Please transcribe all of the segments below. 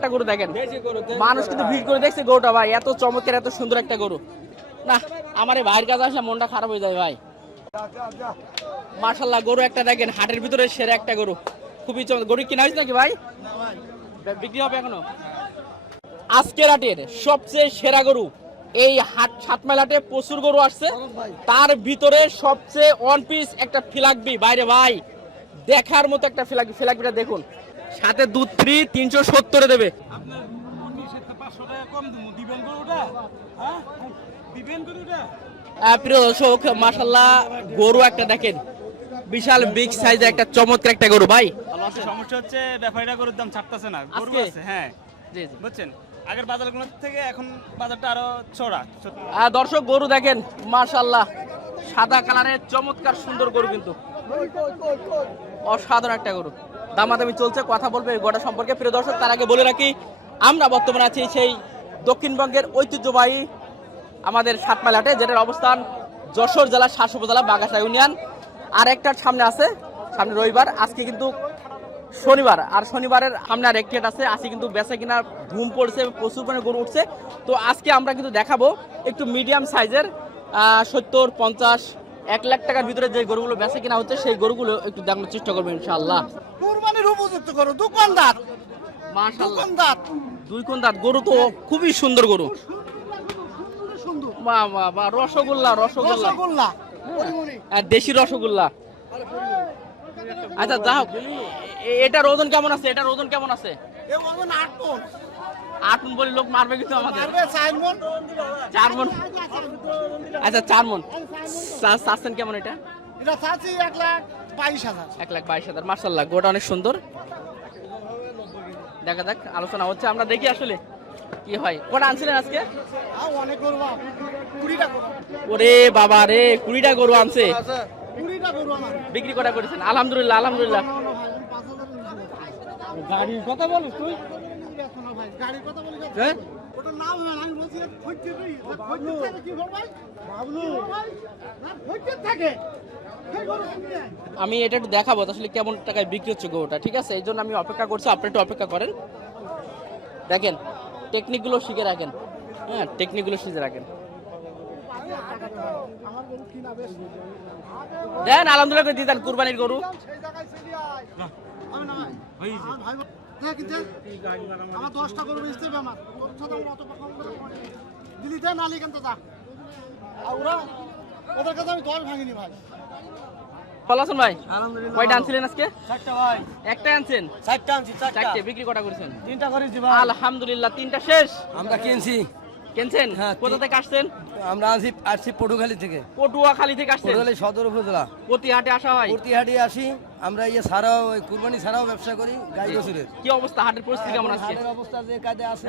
একটা গরু দেখেন, মানুষ কিন্তু ভিড় করে দেখছে গরুটা ভাই, এত চমৎকার এত সুন্দর একটা গরু। না আমার এই ভাইয়ের কাছে আসলে মনটা খারাপ হয়ে যায় ভাই। মাশাআল্লাহ গরু একটা দেখেন, হাটের ভিতরে সেরা একটা গরু, খুবই চমৎকার। গরু কিনা হয়েছে নাকি ভাই? বিক্রি হবে এখনো? আজকের হাটের সবচেয়ে সেরা গরু এই হাট, 7 মাইল হাটে প্রচুর গরু আসছে, তার ভিতরে সবচেয়ে ওয়ান পিস একটা ফিলাকবি বাইরে ভাই, দেখার মতো একটা ফিলাকবি। ফিলাকবিটা দেখুন, সাথে দুধ ফ্রি, 370 দেবে। প্রিয় দর্শক মাশাআল্লাহ গরু একটা দেখেন, বিশাল বিগ সাইজের একটা চমৎকার একটা গরু ভাই। সমস্যা হচ্ছে ব্যাপারীরা গরুর দাম ছাড়তেছে না, গরু আছে হ্যাঁ জি জি বুঝছেন, আগের বাজারগুলো থেকে এখন বাজারটা আরো চড়া। দর্শক গরু দেখেন মাশাআল্লাহ, সাদা কালারের চমৎকার সুন্দর গরু, কিন্তু অসাধারণ একটা গরু। দামাদামি চলছে, কথা বলবে এই গোটা সম্পর্কে। প্রিয় দর্শক তার আগে বলে রাখি, আমরা বর্তমানে আছি সেই দক্ষিণবঙ্গের ঐতিহ্যবাহী আমাদের 7 মাইল হাটে, যেটার অবস্থান যশোর জেলার শাস উপজেলা বাগাসা ইউনিয়ন। আর একটার সামনে আছে, সামনে রবিবার, আজকে কিন্তু শনিবার, আর শনিবারের সামনে আর একটি হাট আছে। আজকে কিন্তু বেচা কিনা ধুম পড়ছে, প্রচুর পরিমাণে গরু উঠছে। তো আজকে আমরা কিন্তু দেখাবো একটু মিডিয়াম সাইজের 70, 50, 1 লাখ টাকার ভিতরে যে গরুগুলো বেচা কিনা হচ্ছে, সেই গরুগুলো একটু দেখানোর চেষ্টা করবো ইনশাআল্লাহ। কুরবানির উপযুক্ত গরু, দোকানদার মাশাআল্লাহ, দোকানদার দুই কোন দাঁত গরু, তো খুবই সুন্দর গরু। সুন্দর বাহ বাহ বাহ, রসগোল্লা রসগোল্লা, রসগোল্লা দেশি রসগোল্লা। আচ্ছা যাও, এটার ওজন কেমন আছে? এটার ওজন কেমন আছে? এ ওজন 8 মণ। 8 মণ বলে লোক মারবে কিন্তু আমাদের। মারবে 4 মণ। 4 মণ, আচ্ছা 4 মণ চাচ্ছেন কেমন এটা? এটা চাচ্ছি 1,22,000। 1,22,000। মাশাআল্লাহ গোটা অনেক সুন্দর। দেখা যাক, আলোচনা হচ্ছে, আমরা দেখি আসলে কি হয়। কটা আনছিলেন আজকে? অনেক গরু, 20টা গরু। ওরে বাবা রে, 20টা গরু আনছে। 20টা গরু আমার। বিক্রি কটা করেছেন? আলহামদুলিল্লাহ আলহামদুলিল্লাহ। গাড়ির কথা বলিস তুই? গাড়ির কথা বলিস? হ্যাঁ ওটা নাম হয়, আমি বলছি খইতে নেই, খইতে থাকে কি করবে? বাবলু না খইতে থাকে। আমি এটা একটু দেখাবো আসলে কেমন টাকায় বিক্রি হচ্ছে গরুটা, ঠিক আছে? এই জন্য আমি অপেক্ষা করছি, আপনি একটু অপেক্ষা করেন। দেখেন টেকনিকগুলো শিখে রাখেন, হ্যাঁ টেকনিকগুলো শিখে রাখেন। দেন আলহামদুলিল্লাহ করে দিয়ে দেন, কুরবানির গরু। আমার 10টা গরু বেচতে হবে, আমার দিলি দেন আলি কেন যা, ওরা ওদের কাছে আমি 10 ভাঙিনি ভাই। ভালো আছেন ভাই? আলহামদুলিল্লাহ। কয়টা আনছিলেন আজকে? 4টা ভাই। একটাই আনছেন? 4টা আনছি, 4টা। 4টে বিক্রি কটা করেছেন? 3টা করেছি ভাই। আলহামদুলিল্লাহ 3টা শেষ। আমরা কিনছি। কিনছেন? হ্যাঁ, কোথা থেকে আসছেন? আমরা আসছি পটুখালী থেকে। পটুয়াখালী থেকে আসছেন? পটুখালী সদর উপজেলা। প্রতি হাটে আসা হয়? প্রতিহাটি আসি আমরা, ছাড়াও কুরবানি ছাড়াও ব্যবসা করি গাই বছরের। কি অবস্থা, হাটের পরিস্থিতি কেমন আজকে? হাটের অবস্থা যে কায়দে আছে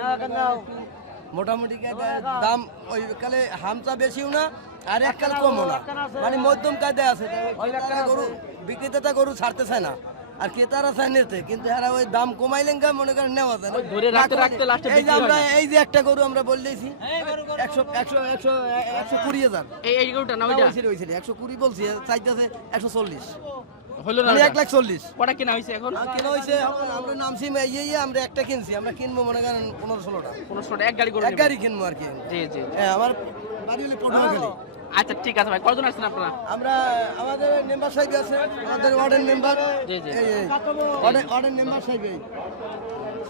মোটামুটি কায়দায় দাম ওই কালে হামচা বেশিও না আর এককাল কমও না, মানে মধ্যম কায়দায় আছে। গরু বিক্রেতা গরু ছাড়তে চায় না, আর ক্রেতারা চায় নিতে, কিন্তু এরা ওই দাম কমাইলেন গা মনে করেন নেওয়া যায় না। ধরে রাখতে রাখতে লাস্টে এই যে আমরা এই যে একটা গরু আমরা বললেছি 120,000। এই গরুটা না ওইটা? 120 বলছি, চাইতেছে 140, হলো না? মানে 1,40,000 কটা কেনা হয়েছে এখন? কেনা হয়েছে। আমরা নামছি আমরা একটা কিনছি, আমরা কিনবো মনে করেন 15-16টা। 1500 এক গাড়ি করে এক গাড়ি কিনবো আর কি। জি জি। হ্যাঁ, আমার বাড়ি হলে পটুয়াখালী। আচ্ছা ঠিক আছে ভাই, কতজন আসছেন আপনারা? আমরা আমাদের মেম্বার সাহেব আছে, আমাদের ওয়ার্ডের মেম্বার, জি জি। ওয়ার্ডের মেম্বার সাহেব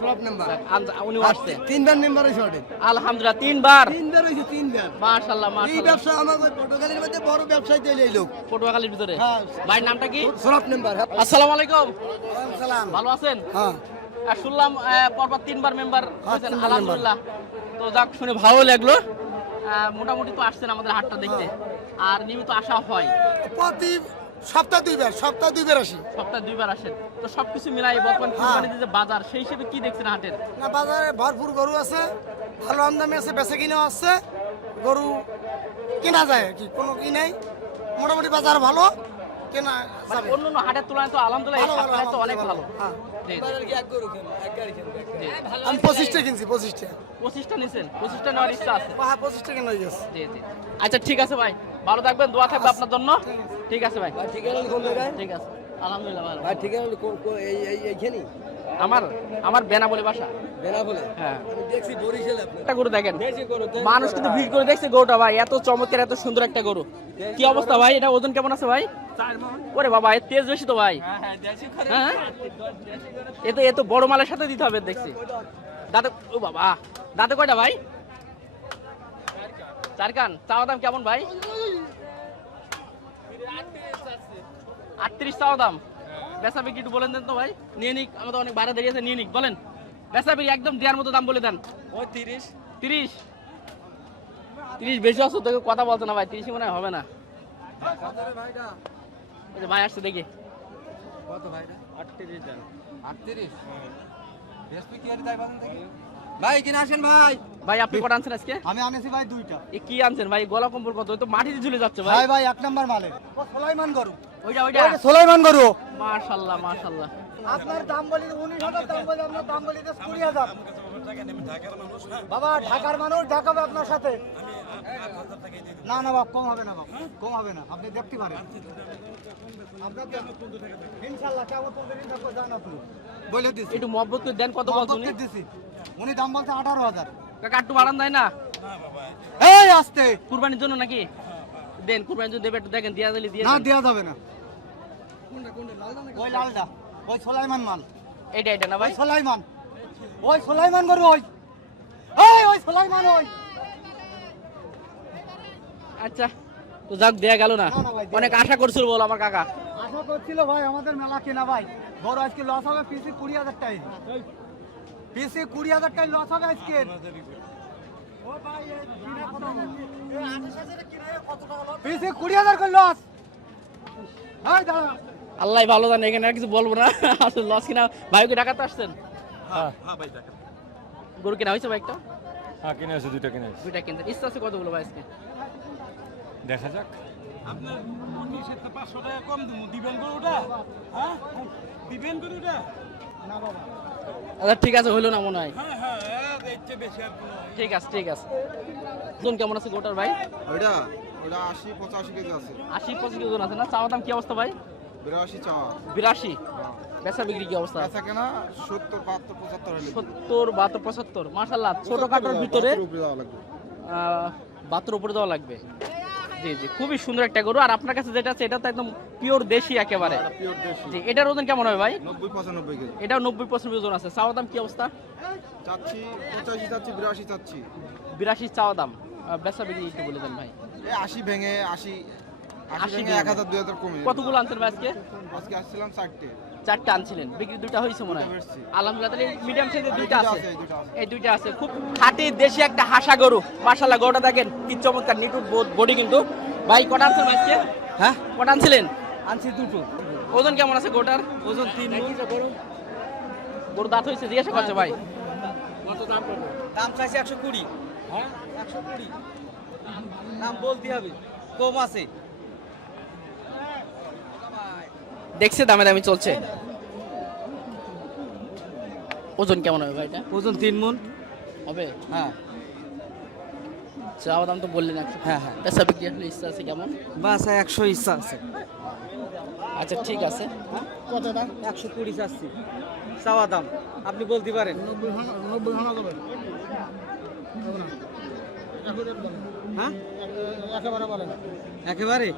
সব মেম্বার উনি আসছে 3বার মেম্বার হয়েছে ওয়ার্ডের। আলহামদুলিল্লাহ 3বার হয়েছে 3বার। মাশাআল্লাহ এই মাশাআল্লাহ। ব্যবসা আমাদের পটুয়াখালীর মধ্যে বড় ব্যবসায়ী তৈরি এই লোক। পটুয়াখালীর ভিতরে? হ্যাঁ। ভাইয়ের নামটা কি? সব মেম্বার। আসসালামু আলাইকুম। সালাম। ভালো আছেন? হ্যাঁ। শুনলাম পরপর 3বার মেম্বার হয়েছেন, আলহামদুলিল্লাহ। তো যাক, শুনে ভালো লাগলো। মোটামুটি তো আসছেন আমাদের হাটটা দেখতে, আর নিয়মিত আসা হয়? প্রতি সপ্তাহে 2বার, সপ্তাহে 2বার আসি। সপ্তাহে 2বার আসেন। তো সবকিছু মিলাই বর্তমান কুরবানির যে বাজার, সেই হিসেবে কি দেখছেন হাটের? না বাজারে ভরপুর গরু আছে, ভালো আমদানি আছে, বেচা কিনাও আছে, গরু কেনা যায় আর কি, কোনো কি নেই, মোটামুটি বাজার ভালো কেনা মানে যাবে। অন্য হাটের তুলনায় তো আলহামদুলিল্লাহ এই ভালো, সপ্তাহে তো অনেক ভালো। হ্যাঁ। জি জি জি। আমি 25টা কিনছি, 25টা। 25টা নিছেন? 25টা নেওয়ার ইচ্ছা আছে? 25টা কেনা হয়ে গেছে। জি জি। আচ্ছা ঠিক আছে ভাই, ভালো থাকবেন, দোয়া থাকবে আপনার জন্য। ঠিক আছে ভাই, ঠিকানা কোন জায়গায়? ঠিক আছে আলহামদুলিল্লাহ ভালো। ভাই ঠিকানা এইখানেই। আমার বেনাবলি বাসা। বেনাপোলে হ্যাঁ আমি দেখছি বরিশালে আপনার একটা গরু দেখেন, মানুষ কিন্তু ভিড় করে দেখছে গরুটা ভাই, এত চমৎকার এত সুন্দর একটা গরু। কি অবস্থা ভাই, এটা ওজন কেমন আছে ভাই? ওরে বাবা, এর তেজ বেশি তো ভাই। হ্যাঁ এ তো বড় মালের সাথে দিতে হবে দেখছি। দাঁতে, ও বাবা, দাঁতে কয়টা ভাই? 4 কান। চাওয়া দাম কেমন ভাই? 38 চাওয়া দাম। বেচা বিক্রি একটু বলেন দেন তো ভাই, নিয়ে নিক, আমাদের অনেক ভাড়া দাঁড়িয়ে নিয়ে নিক, বলেন বেচা বিক্রি একদম দেওয়ার মতো দাম বলে দেন। ওই 30 30 বেশি আছে, তোকে কথা বলতো না ভাই, 30 মনে হয় হবে না। ভাইটা ওই যে ভাই আসছে দেখি। কত ভাইটা 38 দেন। 38 বেসপি কি আর তাই বাজান দেখি ভাই কিনে আসেন ভাই। ভাই আপনি কটা আনছেন আজকে? আমি আনেছি ভাই 2টা। এ কি আনছেন ভাই? গলা কম্বল কত? তো মাটিতে ঝুলে যাচ্ছে ভাই। ভাই ভাই 1 নাম্বার মালে সোলাইমান গরু। ওইটা ওইটা সোলাইমান গরু। মাশাআল্লাহ মাশাআল্লাহ। আপনার দাম বলি 19,000, দাম বলি আপনার দাম বলি 20,000। বাবা ঢাকার মানুষ, ঢাকাবে আপনার সাথে। না না বাবা, কম হবে না বাবা, কম হবে না, আপনি দেখতে পারেন। আপনার ইনশাআল্লাহ কেমন প্রতিদিন থাকবো জান আপনি বলে দিছি। একটু মহব্বত করে দেন, কত বলছেন উনি? দিছি উনি দাম বলছে 18,000। কাকা একটু বাড়ান দেয় না? এই আসতে কুরবানির জন্য নাকি? দেন, কুরবানির জন্য দেবে, একটু দেখেন, দিয়া দিলে দিয়ে না দেন। দেয়া যাবে না। ওই লালটা, ওই সোলাইমান মাল, এটা না ভাই? ওই সোলাইমান, ওই সোলাইমান গরু, ওই ওই সোলাইমান, ওই। আচ্ছা, তো যাক, দেয়া গেল না। না, না ভাই, দেয়া অনেক আশা করছিল বল আমার কাকা। আশা করছিল ভাই আমাদের মেলা কেনা ভাই, বড় আজকে লস হবে, পিসি 20,000 টাকা, পিসি 20,000 টাকা লস হবে আজকে। পিসি 20,000 করে লস। এই দাঁড়া, আল্লাহ ভালো জানে, এখানে আর কিছু বলবো না। আসলে লস কিনা। ভাই কি ঢাকাতে আসছেন? হ্যাঁ ভাই দেখেন। গরু কিনা হয়েছে ভাই একটা? হ্যাঁ কিনে আছে, 2টা কিনে আছে। 2টা কিনতে ইচ্ছা আছে কতগুলো ভাই আজকে? দেখা যাক। আপনার 500 টাকা কম দিবেন গরুটা? হ্যাঁ দিবেন গরুটা? না বাবা, আচ্ছা ঠিক আছে, হইলো না মনে হয়। হ্যাঁ হ্যাঁ, এর চেয়ে বেশি আর কোনো। ঠিক আছে ঠিক আছে। ওজন কেমন আছে গোটার ভাই? ওইটা 80-85 কেজি আছে। 80-85 ওজন আছে না? চাওয়া দাম কি অবস্থা ভাই? 82 চাওয়া। 82। বেচা বিক্রি কি অবস্থা? বেচা কেনা 70-72-75 হলে 70-72-75। মাশাআল্লাহ, ছোটখাটোর ভিতরে 72 উপরে দেওয়া লাগবে। 72 উপরে দেওয়া লাগবে। জি জি, খুবই সুন্দর একটা গরু। আর আপনার কাছে যেটা আছে এটা তো একদম পিওর দেশি একেবারে। পিওর দেশি। জি, এটার ওজন কেমন হবে ভাই? 90-95 কেজি। এটাও 90-95 ওজন আছে। চাওয়া দাম কি অবস্থা? চাচ্ছি 85 চাচ্ছি, 82 চাচ্ছি। 82 চাওয়া দাম। বেচা বিক্রি একটু বলে দেন ভাই। এই 80 ভেঙে 80 ভেঙে ভেঙে। 1000-2000 কমে। কতগুলো আনছেন ভাই আজকে? আজকে আসছিলাম 4টে। 4টা আনছিলেন, বিক্রি 2টা হয়েছে মনে হয়। দুইটা বেচছি। আলহামদুলিল্লাহ, তাহলে মিডিয়াম সাইজের 2টা দুইটা আছে। আছে, দুইটা আছে। এই 2টা আছে। খুব খাঁটি দেশি একটা হাসা গরু। মাশাআল্লাহ, গরুটা দেখেন কি চমৎকার, নিটুট বডি কিন্তু। ভাই কটা আনছেন ভাই আজকে? হ্যাঁ কটা আনছিলেন? আনছি 2টো। ওজন কেমন আছে গরুটার? ওজন 3 গরু দাঁত হয়েছে, জিজ্ঞাসা করছে ভাই। দাম চাইছে 120। হ্যাঁ 120 দাম বলতে হবে, কম আছে। দেখছে দামে দামি চলছে। ওজন কেমন হবে ভাই এটা? ওজন 3 মণ হবে? হ্যাঁ চাওয়া দাম তো বললেন। হ্যাঁ, হ্যাঁ। বেচা বিক্রি আসলে ইচ্ছা আছে কেমন? বাস 100 ইচ্ছা আছে। আচ্ছা ঠিক আছে। কত দাম? 120 চাচ্ছি চাওয়া দাম, আপনি বলতে পারেন। 90 হানা যাবে। হ্যাঁ একেবারে বলেন। একেবারে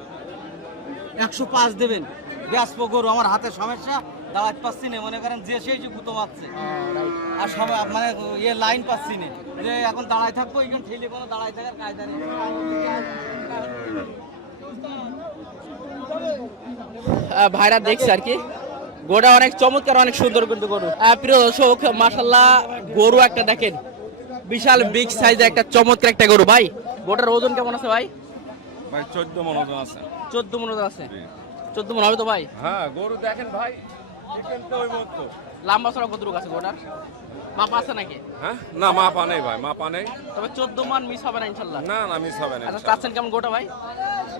105 দেবেন। ব্যস্ত গরু, আমার হাতে সমস্যা, দাওয়াত পাচ্ছি না, মনে করেন যে সেই যে গুতো মারছে, আর সময় মানে লাইন পাচ্ছি না, যে এখন দাঁড়ায় থাকবো, এখন ঠেলে কোনো দাঁড়ায় থাকার কায়দা নেই। ভাইরা দেখছে আর কি, গরুটা অনেক চমৎকার, অনেক সুন্দর কিন্তু গরু। প্রিয় দর্শক, মাশাআল্লাহ, গরু একটা দেখেন, বিশাল বিগ সাইজের একটা চমৎকার একটা গরু। ভাই গরুটার ওজন কেমন আছে ভাই? ভাই 14 মণ ওজন আছে। 14 মণ ওজন আছে। 14 মণ হবে তো ভাই? হ্যাঁ গরু দেখেন ভাই, চিকেন তো ওই মত। লম্বা চড়া কতটুকু আছে গরুটার? মাপ আছে নাকি? হ্যাঁ না, মাপা নেই ভাই, মাপা নেই। তবে 14 মণ মিস হবে না ইনশাআল্লাহ। না না, মিস হবে না। আচ্ছা, চাচ্ছেন কেমন গরুটা ভাই?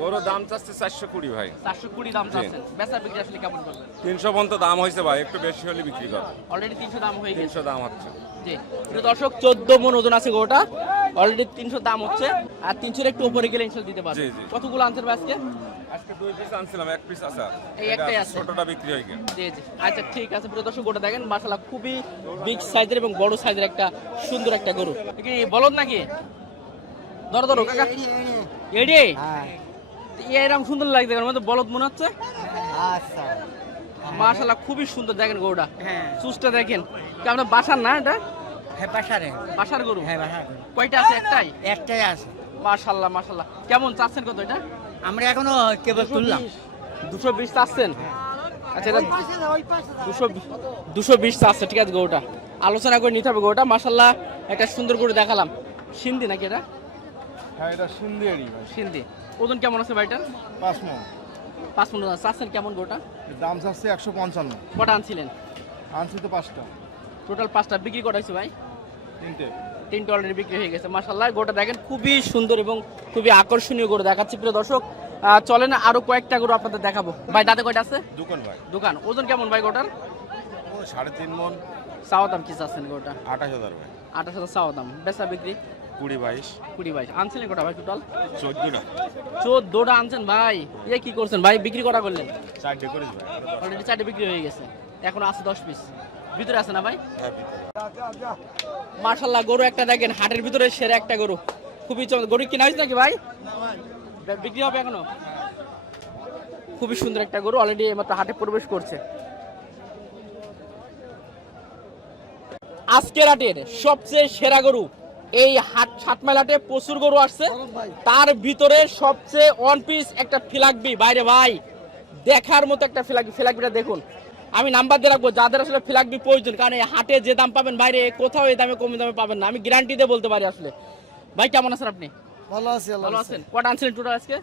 গরুর দাম চাচ্ছে 420 ভাই। 420 দাম চাচ্ছেন। বেচা বিক্রি আসলে কেমন করবেন? 300 পর্যন্ত দাম হয়েছে ভাই, একটু বেশি হলে বিক্রি করে। অলরেডি 300 দাম হয়ে গেছে। 300 দাম হচ্ছে। জি, প্রিয় দর্শক, 14 মণ ওজন আছে গরুটা, অলরেডি 300 দাম হচ্ছে, আর 300 একটু উপরে গেলে ইনশাআল্লাহ দিতে পারবে। জি, জি। কতগুলো আনছেন ভাই আজকে? আজকে 2 পিস আনছিলাম, 1 পিস আছে। এই একটাই আছে। ছোটটা বিক্রি হয়ে গেল। জি জি, আচ্ছা ঠিক আছে। প্রিয় দর্শক, গরুটা দেখেন মাশাআল্লাহ খুবই বিগ সাইজের এবং বড় সাইজের একটা সুন্দর একটা গরু। কি বলদ নাকি? ধরো ধরো কাকা। এডি এরকম সুন্দর লাগছে, এর মধ্যে বলদ মনে হচ্ছে। আচ্ছা মাশাআল্লাহ খুবই সুন্দর দেখেন গরুটা। সুসটা দেখেন। কি আপনার বাসার না এটা? হ্যাঁ বাসারে বাসার গরু? হ্যাঁ বাসার কয়টা আছে? একটাই? একটাই আছে। মাশাআল্লাহ মাশাআল্লাহ। কেমন চাচ্ছেন কত এটা? আমরা এখনো কেবল তুললাম। 220 চাচ্ছেন? আচ্ছা এটা 220 চাচ্ছে, ঠিক আছে। গরুটা আলোচনা করে নিতে হবে। গরুটা মাশাআল্লাহ একটা সুন্দর গরু দেখালাম। সিন্ধি নাকি এটা? হ্যাঁ এটা সুন্দরী ভাই, সিন্ধি। ওজন কেমন আছে ভাইটার? 5 মণ। 5 মণ চাচ্ছেন কেমন গরুটা? দাম চাচ্ছে 155। কটা আনছিলেন? আনছি তো 5টা। টোটাল 5টা বিক্রি করা হয়েছে ভাই? 3টে অলরেডি বিক্রি হয়ে গেছে। মাশাআল্লাহ গরুটা দেখেন খুবই সুন্দর এবং খুবই আকর্ষণীয় গরু দেখাচ্ছি। প্রিয় দর্শক চলেন আরো কয়েকটা গরু আপনাদের দেখাবো। ভাই দাঁতে কয়টা আছে? দোকান ভাই। দোকান। ওজন কেমন ভাই গরুটার? 3.5 মণ। চাওয়া দাম কি চাচ্ছেন গরুটা? 28000 ভাই। 28,000 চাওয়া দাম। বেচা বিক্রি 20-22। 20-22। আনছিলেন কটা ভাই টোটাল? 14টা। 14টা আনছেন ভাই। এ কি করছেন ভাই? বিক্রি করা করলেন? 4টে করেছি ভাই। অলরেডি 4টে বিক্রি হয়ে গেছে, এখন আছে 10 পিস। ভিতরে আছে না ভাই? হ্যাঁ ভিতরে। মাশাআল্লাহ গরু একটা দেখেন হাটের ভিতরে সেরা একটা গরু। খুবই চমৎকার। গরু কিনা হয়েছে নাকি ভাই? বিক্রি হবে এখনো? খুবই সুন্দর একটা গরু, অলরেডি এইমাত্র হাটে প্রবেশ করছে। আজকের হাটের সবচেয়ে সেরা গরু এই হাট 7 মাইল হাটে প্রচুর গরু আসছে, তার ভিতরে সবচেয়ে ওয়ান পিস একটা ফিলাকবি বাইরে ভাই দেখার মতো একটা ফিলাকবিটা দেখুন। আমি নাম্বার দিয়ে রাখবো যাদের আসলে ফিলাকবি প্রয়োজন, কারণ এই হাটে যে দাম পাবেন বাইরে কোথাও এই দামে কম দামে পাবেন না, আমি গ্যারান্টি দিয়ে বলতে পারি। আসলে ভাই কেমন আছেন আপনি? ভালো আছি আল্লাহ। ভালো আছেন। কটা আনছিলেন টোটাল আজকে?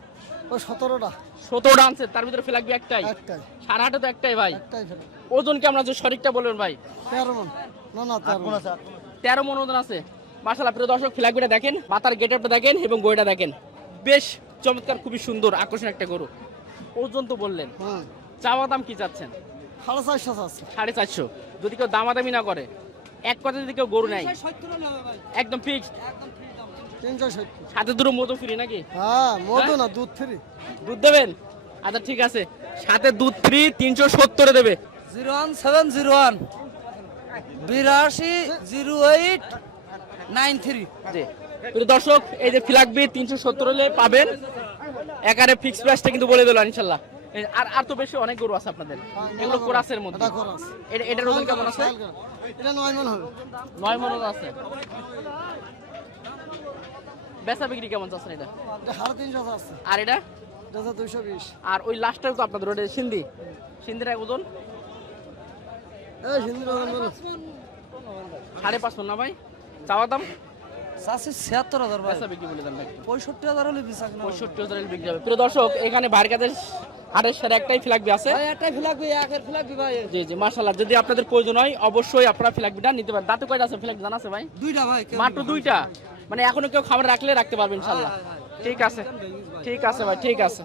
ও 17টা। 17টা আনছেন, তার ভিতরে ফিলাকবি একটাই? একটাই। সারা হাটে তো একটাই ভাই। একটাই ফেলে। ওজন কেমন আছে সঠিকটা বলবেন ভাই? 13 মণ। না না 13 মণ। 13 মণ ওজন আছে। মাশাআল্লাহ প্রিয় দর্শক ফিলাকবিটা দেখেন, মাথার গেটআপটা দেখেন এবং গরুটা দেখেন, বেশ চমৎকার, খুবই সুন্দর আকর্ষণীয় একটা গরু। ওজন তো বললেন, হুম। চাওয়া দাম কি চাচ্ছেন? 450 আছে। 450। যদি কেউ দামাদামি না করে, এক কথা যদি কেউ গরু নেয় একদম ফিক্সড 370। সাথে দুটো মতো ফ্রি নাকি? হ্যাঁ মধু না দুধ ফ্রি। দুধ দেবেন? আচ্ছা ঠিক আছে, সাথে দুধ ফ্রি 370 এ দেবে। 01701 820893। জি প্রিয় দর্শক, এই যে ফিলাকবি 370 হলে পাবেন। একারে ফিক্সড প্রাইসটা কিন্তু বলে দিলাম ইনশাআল্লাহ। আর তো বেশি অনেক গরু আছে আপনাদের, এগুলো কোরাসের মধ্যে। এটা খরচ। এটার ওজন কেমন আছে? এটা 9 মণ হবে। 9 মণ ওজন আছে। বেচা বিক্রি কেমন চাচ্ছেন এটা? এটা 350 আছে। আর এটা? এটা 220। আর ওই লাস্টটাও তো আপনাদের ওটা সিন্ধি, সিন্ধির ওজন এই হিন্দু বল 5.5 মণ না ভাই? চাওয়া দাম? চাষি 76000 ভাই। বেচা বিক্রি বলে দেন ভাই। 65000 হলে বিছা কিনা 65,000 এর বিক্রি হবে। প্রিয় দর্শক, এখানে ভাইয়ের কাছে হাটের সেরা একটাই ফিলাকবি আছে। ভাই একটাই ফিলাকবি, একের ফিলাকবি ভাই। জি জি মাশাআল্লাহ, যদি আপনাদের প্রয়োজন হয় অবশ্যই আপনারা ফিলাকবিটা নিতে পারেন। দাঁতে কয়টা আছে ফিলাকবি জানা আছে ভাই? দুইটা ভাই। মাত্র 2টা, মানে এখনো কেউ খাবার রাখলে রাখতে পারবে ইনশাআল্লাহ। ঠিক আছে ঠিক আছে ভাই, ঠিক আছে।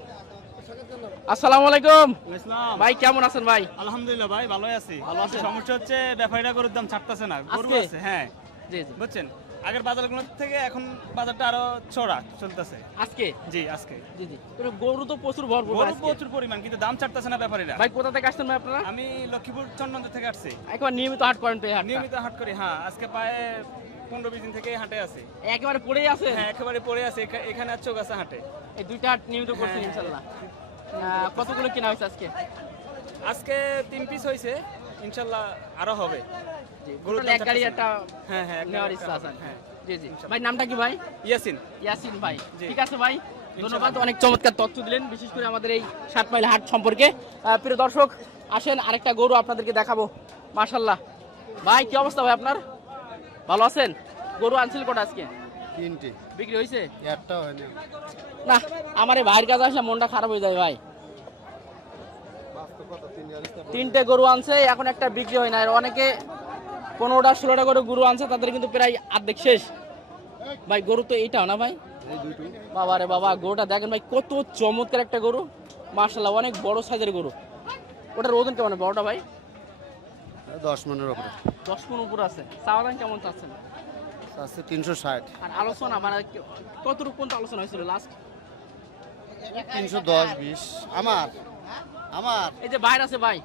আসসালামু আলাইকুম ভাই, কেমন আছেন ভাই? আলহামদুলিল্লাহ ভাই, ভালোই আছি। ভালো আছেন? সমস্যা হচ্ছে ব্যাপারীরা গরুর দাম ছাড়তেছে না, গরু আজকে? আছে। হ্যাঁ জি জি। বুঝছেন, আগের বাজারগুলো থেকে এখন বাজারটা আরো চড়া চলতেছে। আজকে? জি আজকে জি জি। গরু তো প্রচুর ভরপুর গরু আজকে। প্রচুর পরিমাণ, কিন্তু দাম ছাড়তেছে না ব্যাপারীরা। ভাই কোথা থেকে আসছেন ভাই আপনারা? আমি লক্ষ্মীপুর চন্দ্রনগর থেকে আসছি। একবার নিয়মিত হাট করেন তো এই হাটটা? নিয়মিত হাট করি। হ্যাঁ আজকে প্রায় 15-20 দিন থেকে হাটে আছে। একেবারে পড়েই আছে? হ্যাঁ একেবারে পড়ে আছে। এখানে আর চোখ আছে হাটে। এই 2টা হাট নিয়মিত করছেন হ্যাঁ। ইনশাআল্লাহ। কতগুলো কেনা হয়েছে আজকে? আজকে 3 পিস হয়েছে, ইনশাল্লাহ আরো হবে। গরুর এক গাড়ি একটা হ্যাঁ হ্যাঁ নেওয়ার ইচ্ছা আছে। হ্যাঁ জি জি। ভাই নামটা কি ভাই? ইয়াসিন। ইয়াসিন ভাই। জি। ঠিক আছে ভাই, ধন্যবাদ, অনেক চমৎকার তথ্য দিলেন, বিশেষ করে আমাদের এই 7 মাইল হাট সম্পর্কে। প্রিয় দর্শক আসেন আরেকটা গরু আপনাদেরকে দেখাবো। মাশাআল্লাহ ভাই, কি অবস্থা ভাই আপনার? ভালো আছেন? গরু আনছিল কটা আজকে? 3টে। বিক্রি হয়েছে? একটা হয়নি। না, আমার এই ভাইয়ের কাছে আসলে মনটা খারাপ হয়ে যায় ভাই। 3টে গরু আনছে, এখন একটা বিক্রি হয় না। আর অনেকে 15টা 16টা করে গরু আনছে, তাদের কিন্তু প্রায় অর্ধেক শেষ। ভাই গরু তো এইটাও না ভাই? বাবা রে বাবা, গরুটা দেখেন ভাই, কত চমৎকার একটা গরু। মাশাআল্লাহ অনেক বড় সাইজের গরু। ওটার ওজন কেমন বড়টা ভাই? 10 মণের উপরে। 10 মণ উপর আছে। চাওয়া দাম কেমন চাচ্ছেন? আছে 360। আর আলোচনা মানে কতটুকু পর্যন্ত আলোচনা হয়েছিল লাস্ট? 310 20 আমার আমার এই যে বাইরে আছে ভাই,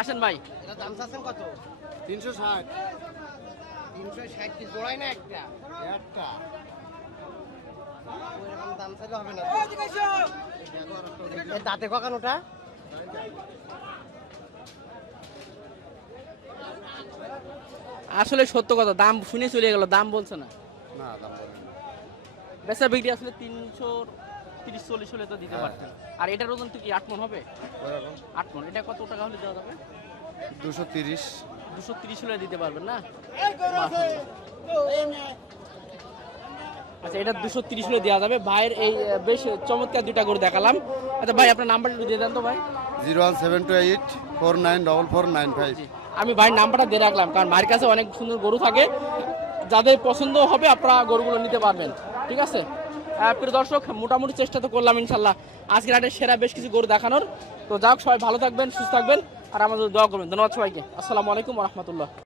আসেন ভাই। এটা দাম চাচ্ছেন কত? 360 360 কি জোড়াই না একটা? একটা ওইরকম দাম চাইলে হবে না। এর দাঁতে কখন ওটা? আসলে সত্য কথা, দাম শুনে চলে গেল, দাম বলছে না। না দাম বলেন না। বেচা বিক্রি আসলে 330-40 হলে তো দিতে পারতেন। আর এটার ওজন তো কি 8 মণ হবে? ওরকম 8 মণ। এটা কত টাকা হলে দেওয়া যাবে? 230 230 হলে দিতে পারবেন না? আচ্ছা, এটা 230 হলে দেওয়া যাবে। ভাইয়ের এই বেশ চমৎকার দুইটা গরু দেখালাম। আচ্ছা ভাই, আপনার নাম্বারটা একটু দিয়ে দেন তো ভাই। 01728 494495 আমি ভাইয়ের নাম্বারটা দিয়ে রাখলাম, কারণ ভাইয়ের কাছে অনেক সুন্দর গরু থাকে, যাদের পছন্দ হবে আপনারা গরুগুলো নিতে পারবেন। ঠিক আছে প্রিয় দর্শক, মোটামুটি চেষ্টা তো করলাম ইনশাল্লাহ আজকের হাটের সেরা বেশ কিছু গরু দেখানোর। তো যাক, সবাই ভালো থাকবেন, সুস্থ থাকবেন, আর আমাদের দোয়া করবেন। ধন্যবাদ সবাইকে। আসসালামু আলাইকুম ওয়া রাহমাতুল্লাহ।